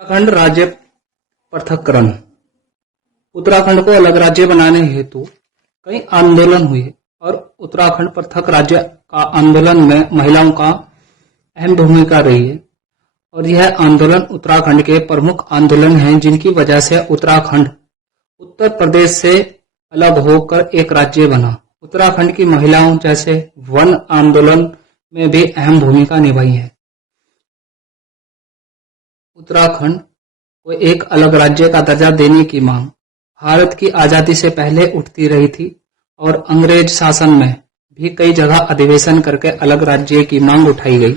उत्तराखंड राज्य पृथक्करण। उत्तराखंड को अलग राज्य बनाने हेतु कई आंदोलन हुए और उत्तराखंड पृथक राज्य का आंदोलन में महिलाओं का अहम भूमिका रही है और यह आंदोलन उत्तराखंड के प्रमुख आंदोलन हैं जिनकी वजह से उत्तराखंड उत्तर प्रदेश से अलग होकर एक राज्य बना। उत्तराखंड की महिलाओं जैसे वन आंदोलन में भी अहम भूमिका निभाई है। उत्तराखंड को एक अलग राज्य का दर्जा देने की मांग भारत की आजादी से पहले उठती रही थी और अंग्रेज शासन में भी कई जगह अधिवेशन करके अलग राज्य की मांग उठाई गई,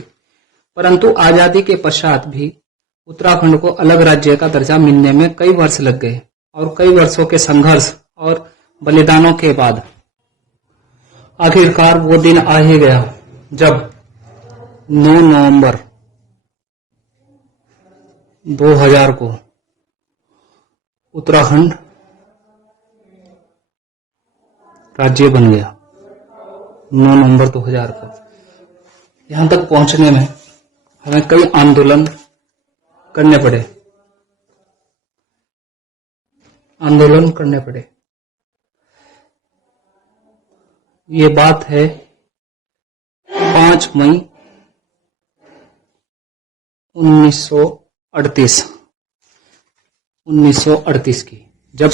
परंतु आजादी के पश्चात भी उत्तराखंड को अलग राज्य का दर्जा मिलने में कई वर्ष लग गए और कई वर्षों के संघर्ष और बलिदानों के बाद आखिरकार वो दिन आ ही गया जब 9 नवंबर 2000 को उत्तराखंड राज्य बन गया। 9 नवंबर 2000 को यहां तक पहुंचने में हमें कई आंदोलन करने पड़े। ये बात है 5 मई 1938 की, जब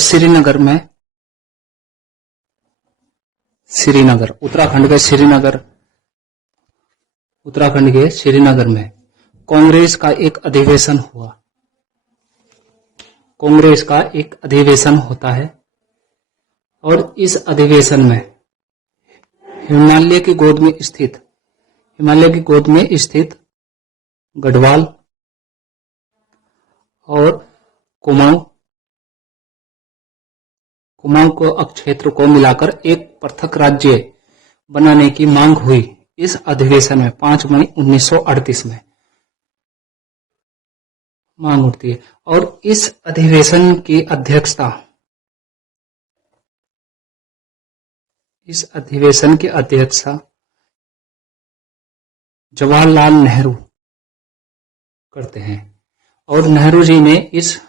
उत्तराखंड के श्रीनगर में कांग्रेस का एक अधिवेशन होता है और इस अधिवेशन में हिमालय की गोद में स्थित गढ़वाल और कुमाऊं को क्षेत्र को मिलाकर एक पृथक राज्य बनाने की मांग हुई। इस अधिवेशन में 5 मई 1938 में मांग उठती है और इस अधिवेशन की अध्यक्षता जवाहरलाल नेहरू करते हैं और नेहरू जी ने इस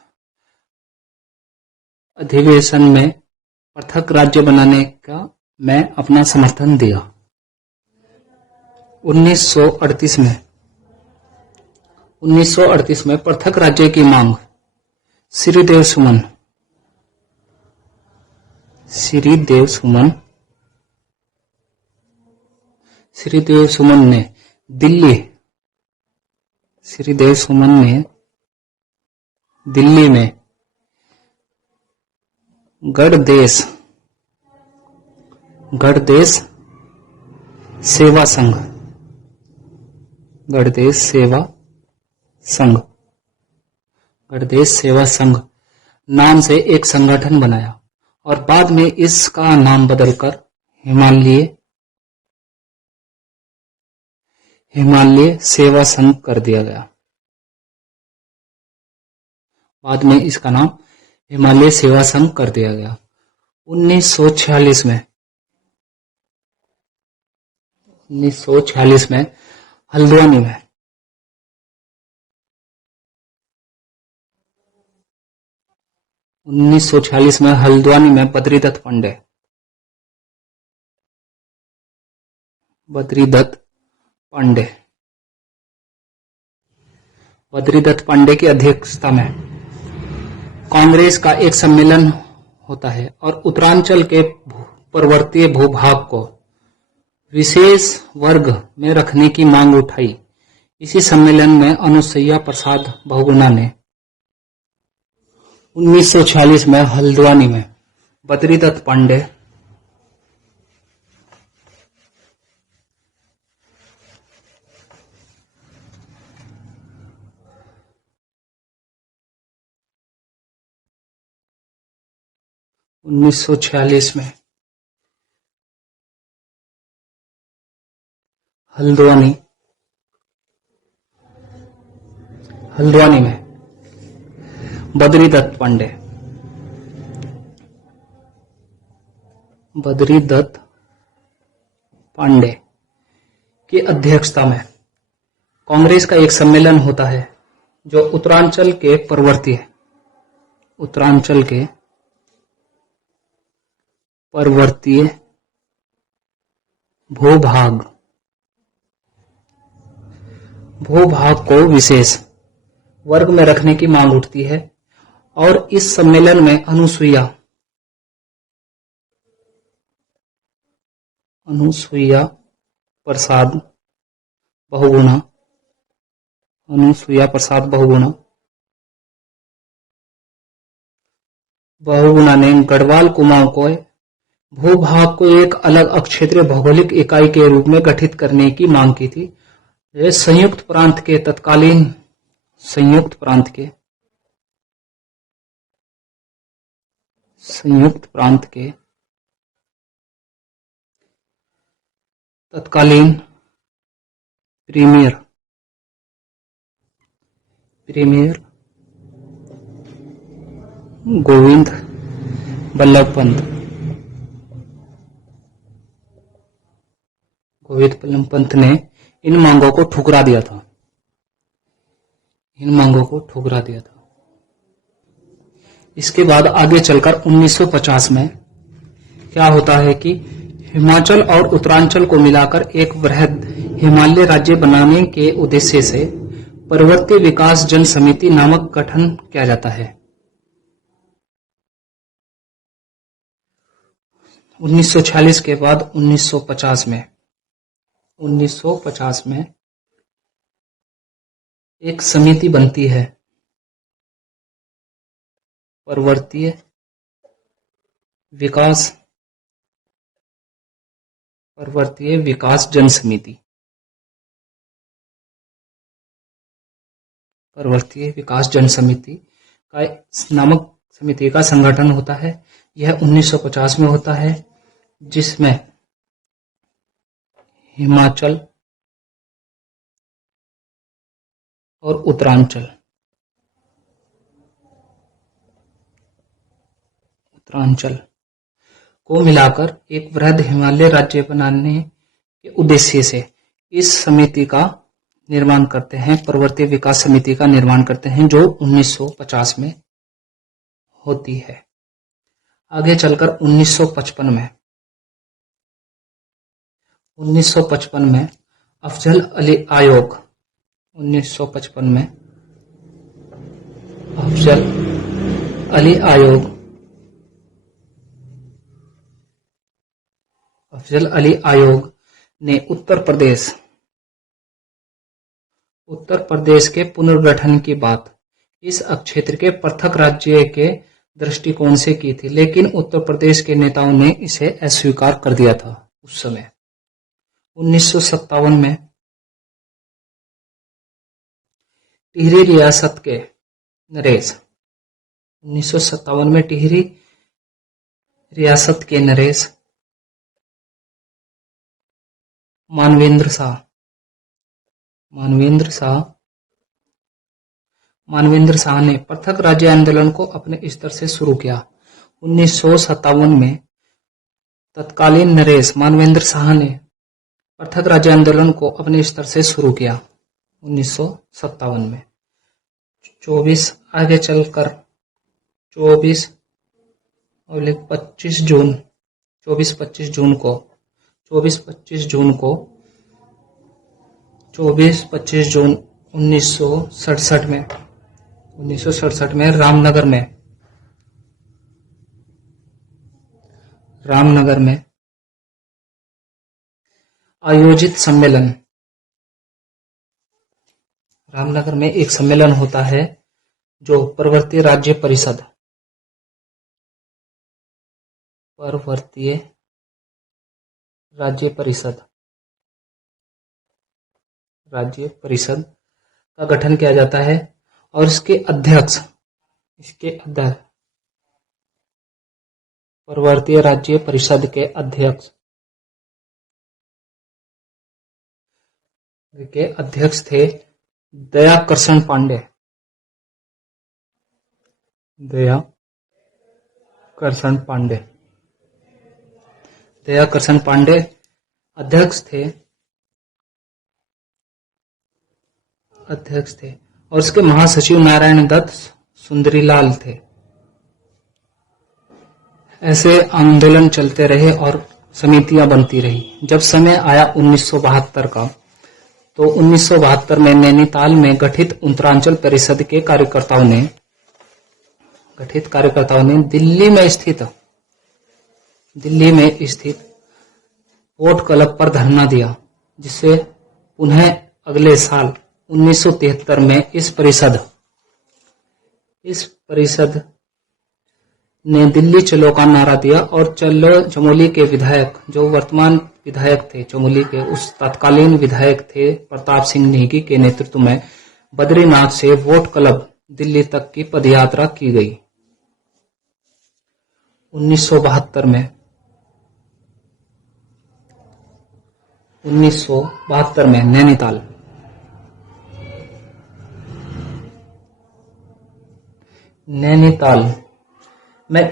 अधिवेशन में पृथक राज्य बनाने का मैं अपना समर्थन दिया। 1938 में पृथक राज्य की मांग श्रीदेव सुमन ने दिल्ली में गढ़देश सेवा संघ नाम से एक संगठन बनाया और बाद में इसका नाम बदलकर हिमालय सेवा संघ कर दिया गया। 1946 में हल्द्वानी में बद्रीदत्त पांडे की अध्यक्षता में कांग्रेस का एक सम्मेलन होता है और उत्तरांचल के पर्वतीय भूभाग को विशेष वर्ग में रखने की मांग उठाई। इसी सम्मेलन में अनुसुईया प्रसाद बहुगुणा ने 1946 में हल्द्वानी में बद्रीदत्त पांडे हल्द्वानी में बद्रीदत्त पांडे की अध्यक्षता में कांग्रेस का एक सम्मेलन होता है जो उत्तरांचल के पर्वतीय भूभाग को विशेष वर्ग में रखने की मांग उठती है और इस सम्मेलन में अनुसूया प्रसाद बहुगुणा ने गढ़वाल कुमाऊं को भूभाग को एक अलग अक्षेत्रीय भौगोलिक इकाई के रूप में गठित करने की मांग की थी। ये संयुक्त प्रांत के तत्कालीन प्रीमियर गोविंद बल्लभ पंत ने इन मांगों को ठुकरा दिया था। इसके बाद आगे चलकर 1950 में क्या होता है कि हिमाचल और उत्तरांचल को मिलाकर एक वृहद हिमालय राज्य बनाने के उद्देश्य से पर्वतीय विकास जन समिति नामक गठन किया जाता है। 1946 के बाद 1950 में एक समिति बनती है, पर्वतीय विकास जन समिति। का नामक समिति का संगठन होता है। यह 1950 में होता है, जिसमें हिमाचल और उत्तरांचल को मिलाकर एक वृहद हिमालय राज्य बनाने के उद्देश्य से इस समिति का निर्माण करते हैं, पर्वतीय विकास समिति का निर्माण करते हैं, जो 1950 में होती है। आगे चलकर 1955 में अफजल अली आयोग ने उत्तर प्रदेश के पुनर्गठन की बात इस क्षेत्र के पृथक राज्य के दृष्टिकोण से की थी, लेकिन उत्तर प्रदेश के नेताओं ने इसे अस्वीकार कर दिया था। उस समय 1957 में टिहरी रियासत के नरेश मानवेंद्र शाह ने पृथक राज्य आंदोलन को अपने स्तर से शुरू किया। 1957 में तत्कालीन नरेश मानवेंद्र शाह ने पृथक राज्य आंदोलन को अपने स्तर से शुरू किया। 1957 में 24 आगे चलकर 24-25 जून 1967 में रामनगर में आयोजित सम्मेलन, रामनगर में एक सम्मेलन होता है जो पर्वतीय राज्य परिषद का गठन किया जाता है और इसके अध्यक्ष पर्वतीय राज्य परिषद के अध्यक्ष थे दयाकर्षण पांडे अध्यक्ष थे और उसके महासचिव नारायण दत्त सुंदरीलाल थे। ऐसे आंदोलन चलते रहे और समितियां बनती रही। जब समय आया 1972 का, तो 1972 में नैनीताल में गठित उत्तरांचल परिषद के कार्यकर्ताओं ने दिल्ली में स्थित वोट क्लब पर धरना दिया, जिससे पुनः अगले साल 1973 में इस परिषद ने दिल्ली चलो का नारा दिया और चमोली के विधायक, जो वर्तमान विधायक थे चमोली के, उस तत्कालीन विधायक थे प्रताप सिंह नेगी के नेतृत्व में बद्रीनाथ से वोट क्लब दिल्ली तक की पदयात्रा की गई। 1972 में नैनीताल में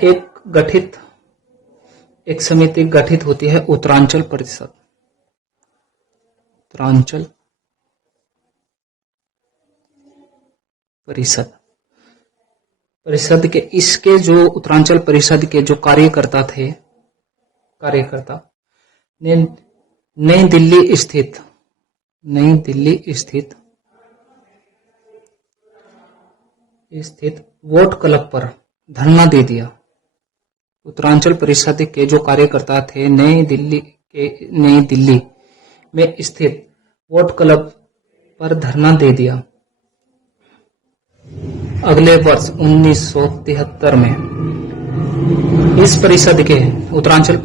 एक समिति गठित होती है, उत्तरांचल परिषद के इसके जो उत्तरांचल परिषद के जो कार्यकर्ता ने नई दिल्ली स्थित वोट क्लब पर धरना दे दिया। उत्तरांचल परिषद के जो कार्यकर्ता थे नई दिल्ली में स्थित वोट क्लब पर धरना दे दिया। अगले वर्ष 1973 में इस उत्तरांचल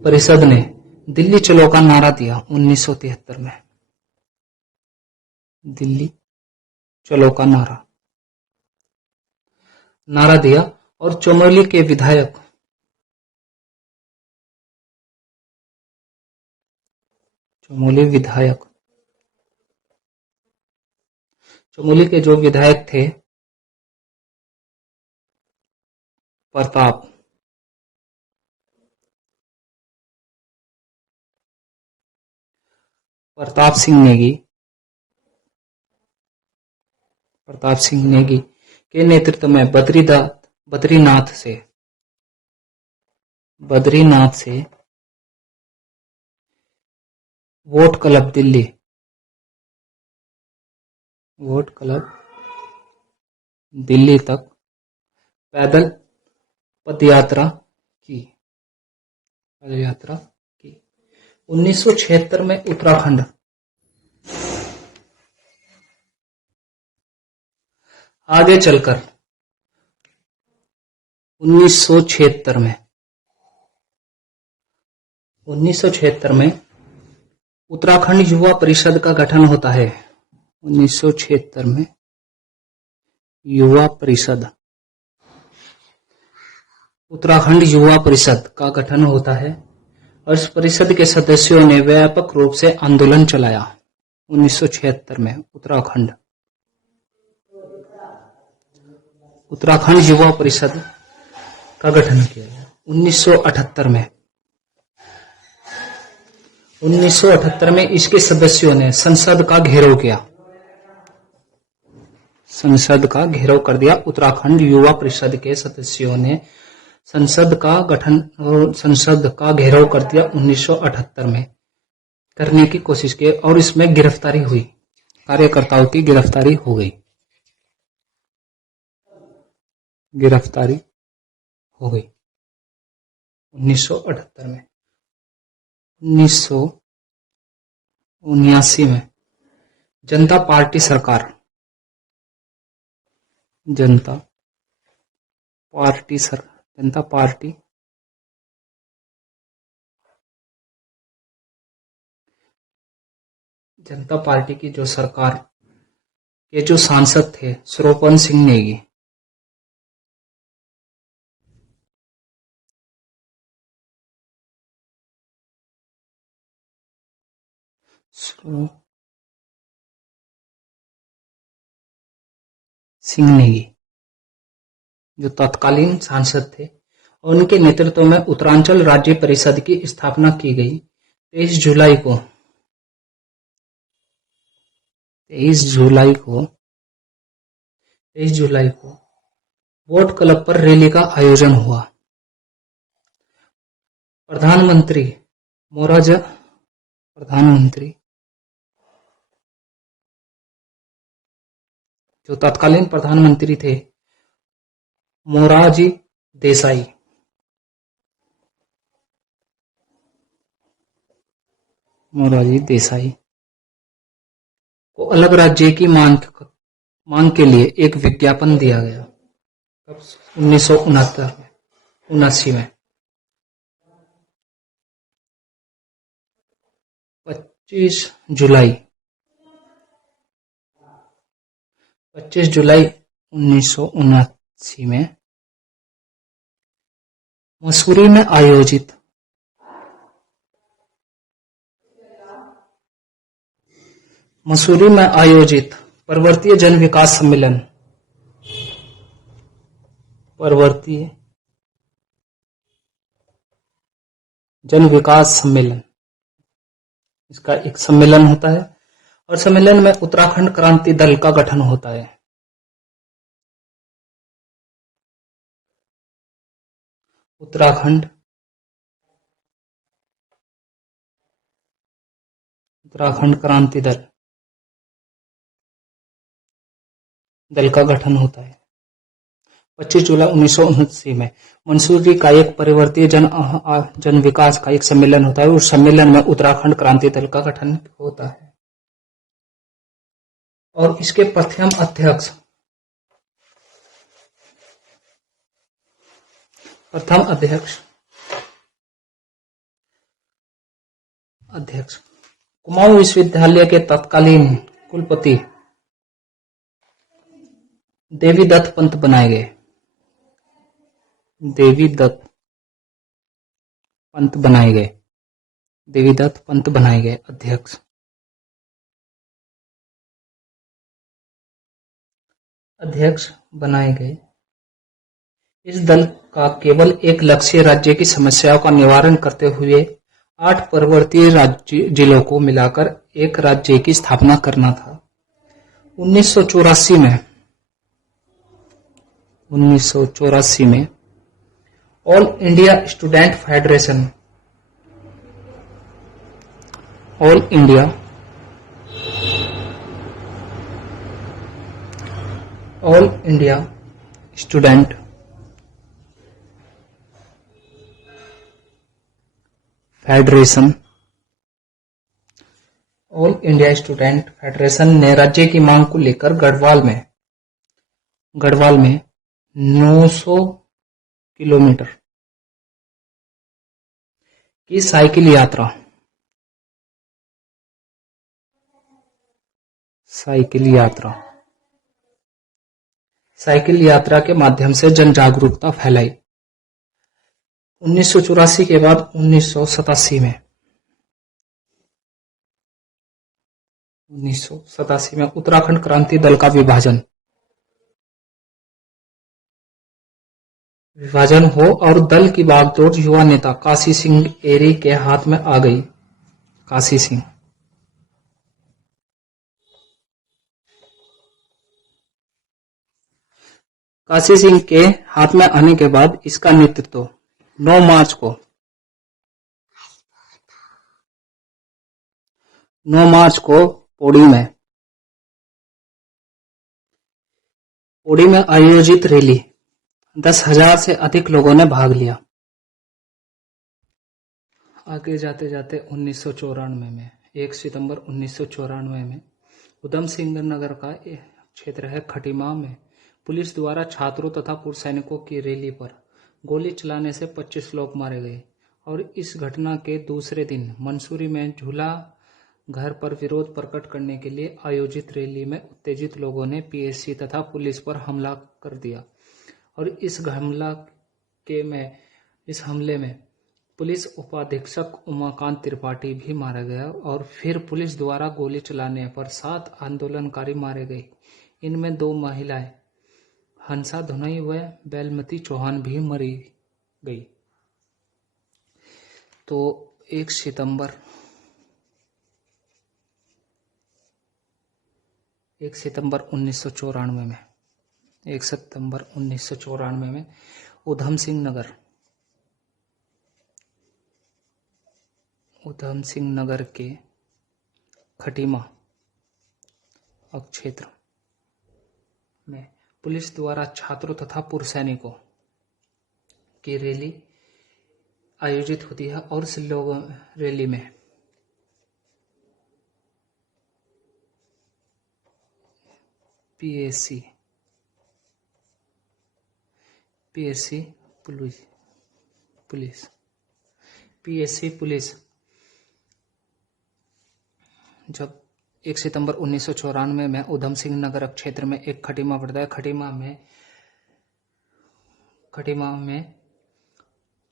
परिषद ने दिल्ली चलो का नारा दिया। 1973 में दिल्ली चलो का नारा दिया और चमोली के जो विधायक थे प्रताप सिंह नेगी के नेतृत्व में बद्रीनाथ से वोट क्लब दिल्ली तक पैदल पदयात्रा की। 1976 में उत्तराखंड आगे चलकर 1976 में उत्तराखंड युवा परिषद का गठन होता है। 1976 में उत्तराखंड युवा परिषद का गठन होता है और इस परिषद के सदस्यों ने व्यापक रूप से आंदोलन चलाया। 1976 में उत्तराखंड युवा परिषद का गठन किया गया। 1978 में इसके सदस्यों ने संसद का घेराव कर दिया। उत्तराखंड युवा परिषद के सदस्यों ने संसद का घेराव कर दिया 1978 में करने की कोशिश की और इसमें गिरफ्तारी हुई, कार्यकर्ताओं की गिरफ्तारी हो गई। 1978 में 1979 में जनता पार्टी की जो सरकार के जो सांसद थे सुरोपन सिंह नेगी, जो तत्कालीन सांसद थे, और उनके नेतृत्व में उत्तरांचल राज्य परिषद की स्थापना की गई। 23 जुलाई को 23 जुलाई को बोट क्लब पर रैली का आयोजन हुआ। प्रधानमंत्री जो तत्कालीन प्रधानमंत्री थे मोरारजी देसाई को अलग राज्य की मांग के लिए एक विज्ञापन दिया गया। कब? 1979 में। 25 जुलाई 1979 में मसूरी में आयोजित पर्वतीय जन विकास सम्मेलन इसका एक सम्मेलन होता है और सम्मेलन में उत्तराखंड क्रांति दल का गठन होता है। उत्तराखंड क्रांति दल का गठन होता है। 25 जुलाई 1979 में मंसूरी का एक पर्वतीय जन विकास का एक सम्मेलन होता है। उस सम्मेलन में उत्तराखंड क्रांति दल का गठन होता है और इसके प्रथम अध्यक्ष कुमाऊं विश्वविद्यालय के तत्कालीन कुलपति देवीदत्त पंत बनाए गए। अध्यक्ष बनाए गए। इस दल का केवल एक लक्ष्य राज्य की समस्याओं का निवारण करते हुए 8 पर्वतीय जिलों को मिलाकर एक राज्य की स्थापना करना था। 1984 में ऑल इंडिया स्टूडेंट फेडरेशन ने राज्य की मांग को लेकर गढ़वाल में 900 किलोमीटर की साइकिल यात्रा के माध्यम से जन जागरूकता फैलाई। 1984 के बाद 1987 में उत्तराखंड क्रांति दल का विभाजन हो और दल की बागडोर युवा नेता काशी सिंह एरी के हाथ में आ गई। काशी सिंह के हाथ में आने के बाद इसका नेतृत्व 9 मार्च को पौड़ी में आयोजित रैली 10,000 से अधिक लोगों ने भाग लिया। आगे जाते 1994 में 1 सितंबर 1994 में उधम सिंह नगर का क्षेत्र है खटीमा में पुलिस द्वारा छात्रों तथा पूर्व सैनिकों की रैली पर गोली चलाने से 25 लोग मारे गए और इस घटना के दूसरे दिन मंसूरी में झूला घर पर विरोध प्रकट करने के लिए आयोजित रैली में उत्तेजित लोगों ने पीएससी तथा पुलिस पर हमला कर दिया और इस हमले में पुलिस उपाधीक्षक उमाकांत त्रिपाठी भी मारा गया और फिर पुलिस द्वारा गोली चलाने पर 7 आंदोलनकारी मारे गए। इनमें 2 महिलाएं हंसा धुनई व बैलमती चौहान भी मरी गई। तो 1 सितंबर 1 सितंबर 1994 में 1 सितंबर 1994 में उधम सिंह नगर के खटीमा क्षेत्र में पुलिस द्वारा छात्रों तथा पूर्व सैनिकों की रैली आयोजित होती है और इस रैली में पीएसी पुलिस जब 1 सितंबर 1994 में उधम सिंह नगर क्षेत्र में एक खटीमा पड़ता है। खटीमा में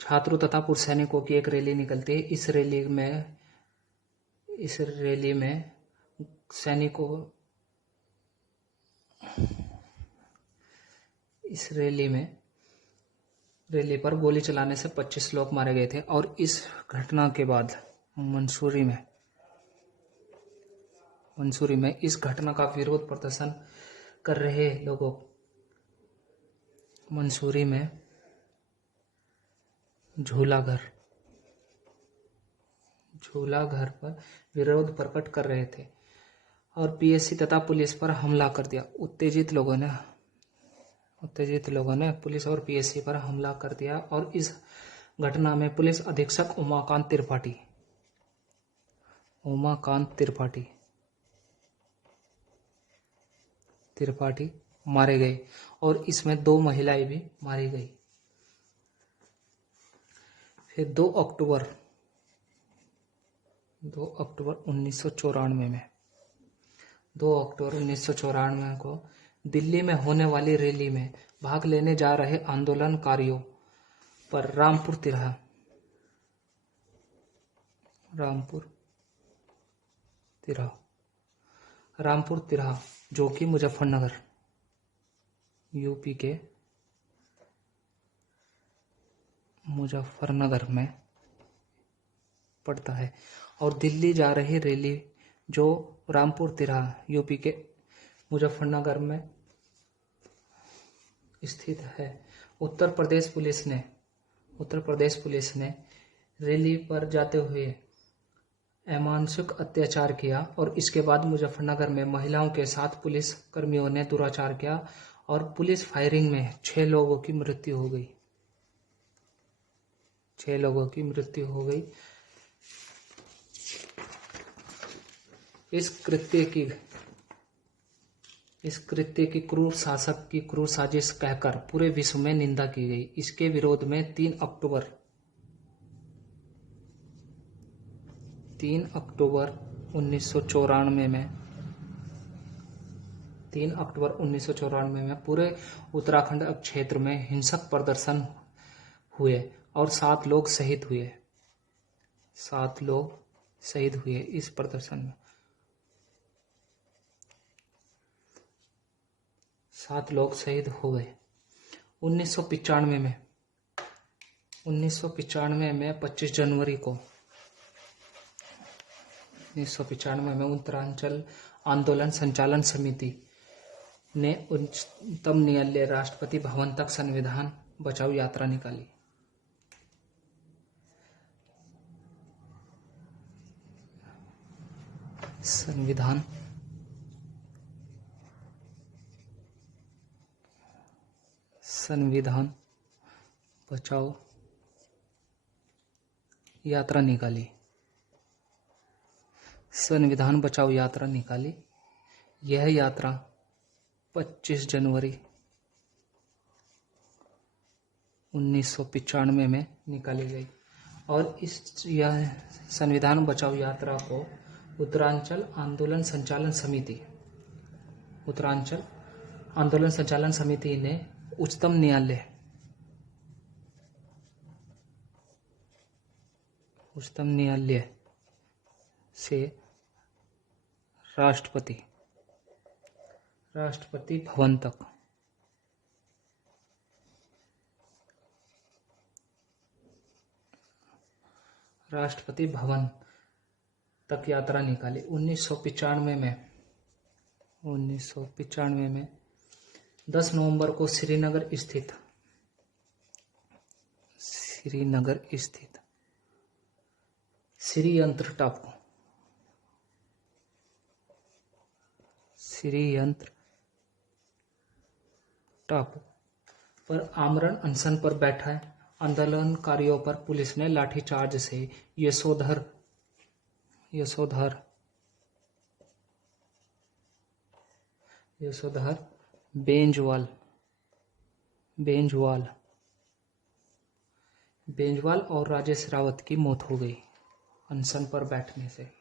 छात्रों तथा पूर्व सैनिकों की एक रैली निकलती है। इस रैली में रैली पर गोली चलाने से 25 लोग मारे गए थे और इस घटना के बाद मंसूरी में इस घटना का विरोध प्रदर्शन कर रहे लोगों मंसूरी में झूला घर पर विरोध प्रकट कर रहे थे और पीएससी तथा पुलिस पर हमला कर दिया। उत्तेजित लोगों ने पुलिस और पीएससी पर हमला कर दिया और इस घटना में पुलिस अधीक्षक उमाकांत त्रिपाठी मारे गए और इसमें 2 महिलाएं भी मारी गई। फिर 2 अक्टूबर 1994 को दिल्ली में होने वाली रैली में भाग लेने जा रहे आंदोलनकारियों पर रामपुर तिरहा जो कि मुजफ्फरनगर यूपी के मुजफ्फरनगर में पड़ता है और दिल्ली जा रही रैली जो रामपुर तिरहा यूपी के मुजफ्फरनगर में स्थित है। उत्तर प्रदेश पुलिस ने रैली पर जाते हुए अमानुषिक अत्याचार किया और इसके बाद मुजफ्फरनगर में महिलाओं के साथ पुलिस कर्मियों ने दुराचार किया और पुलिस फायरिंग में 6 लोगों की मृत्यु हो गई। इस कृत्य की क्रूर शासक की क्रूर साजिश कहकर पूरे विश्व में निंदा की गई। इसके विरोध में 3 अक्टूबर 1994 में पूरे उत्तराखंड क्षेत्र में हिंसक प्रदर्शन हुए और 7 लोग शहीद हुए इस प्रदर्शन में 7 लोग शहीद हो गए। 1995 में 25 जनवरी को 1995 में उत्तरांचल आंदोलन संचालन समिति ने उच्चतम न्यायालय राष्ट्रपति भवन तक संविधान बचाओ यात्रा निकाली। संविधान बचाओ यात्रा निकाली। यह यात्रा 25 जनवरी 1995 में निकाली गई और यह संविधान बचाओ यात्रा को उत्तरांचल आंदोलन संचालन समिति ने उच्चतम न्यायालय से राष्ट्रपति भवन तक यात्रा निकाली। 1995 1995 में 10 नवंबर को श्रीनगर स्थित श्रीयंत्र टापू पर आमरण अनशन पर बैठे आंदोलनकारियों पर पुलिस ने लाठीचार्ज से यशोधर बेंजवाल और राजेश रावत की मौत हो गई अनशन पर बैठने से।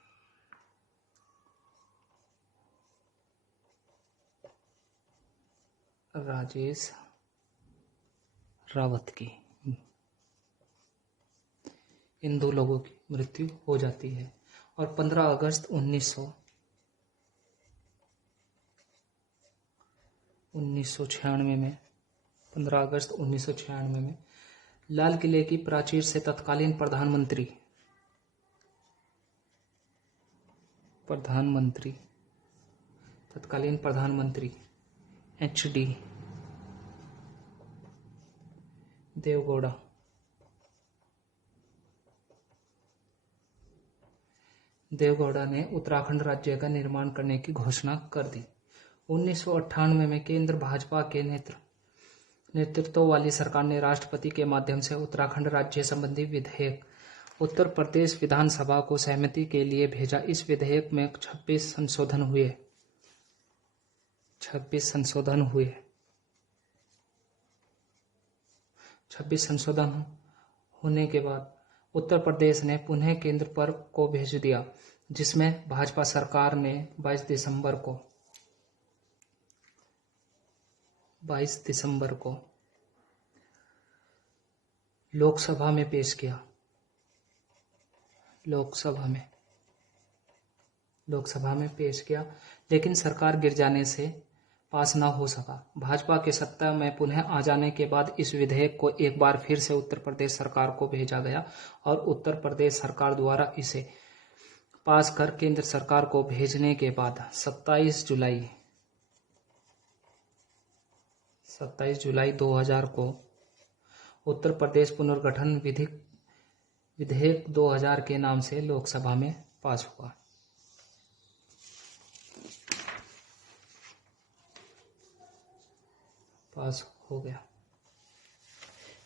राजेश रावत की, इन 2 लोगों की मृत्यु हो जाती है। और 15 अगस्त 1996 में 15 अगस्त 1996 में लाल किले की प्राचीर से तत्कालीन प्रधानमंत्री HD देवगौड़ा ने उत्तराखंड राज्य का निर्माण करने की घोषणा कर दी। 1998 में केंद्र भाजपा के नेतृत्व वाली सरकार ने राष्ट्रपति के माध्यम से उत्तराखंड राज्य संबंधी विधेयक उत्तर प्रदेश विधानसभा को सहमति के लिए भेजा। इस विधेयक में 26 संशोधन होने के बाद उत्तर प्रदेश ने पुनः केंद्र पर को भेज दिया, जिसमें भाजपा सरकार ने 22 दिसंबर को लोकसभा में पेश किया। लेकिन सरकार गिर जाने से पास न हो सका। भाजपा के सत्ता में पुनः आ जाने के बाद इस विधेयक को एक बार फिर से उत्तर प्रदेश सरकार को भेजा गया और उत्तर प्रदेश सरकार द्वारा इसे पास कर केंद्र सरकार को भेजने के बाद 27 जुलाई 2000 को उत्तर प्रदेश पुनर्गठन विधेयक 2000 के नाम से लोकसभा में पास हो गया।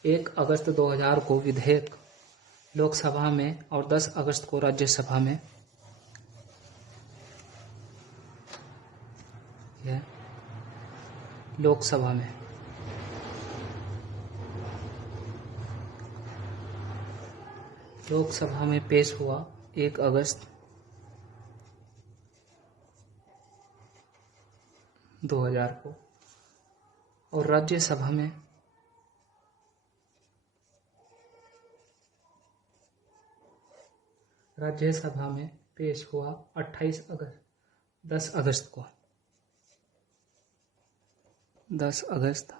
1 अगस्त 2000 को विधेयक लोकसभा में और 10 अगस्त को राज्यसभा में लोकसभा में पेश हुआ 1 अगस्त 2000 को और राज्यसभा में पेश हुआ 10 अगस्त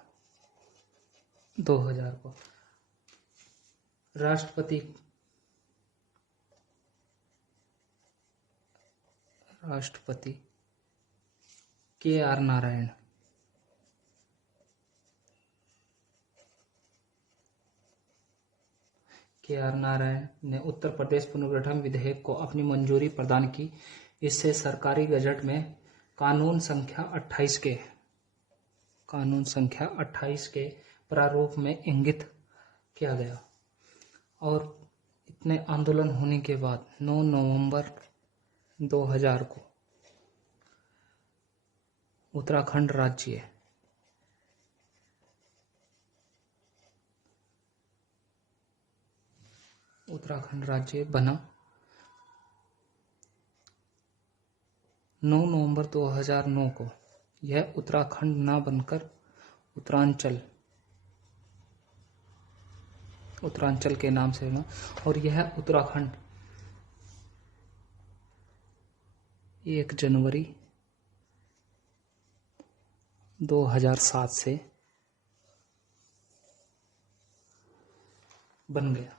2000 को। राष्ट्रपति KR नारायण ने उत्तर प्रदेश पुनर्गठन विधेयक को अपनी मंजूरी प्रदान की। इससे सरकारी गजट में कानून संख्या 28 के प्रारूप में इंगित किया गया। और इतने आंदोलन होने के बाद 9 नवंबर 2000 को उत्तराखंड राज्य बना। 9 नवंबर 2009 को यह उत्तराखंड न बनकर उत्तरांचल के नाम से बना और यह उत्तराखंड 1 जनवरी 2007 से बन गया।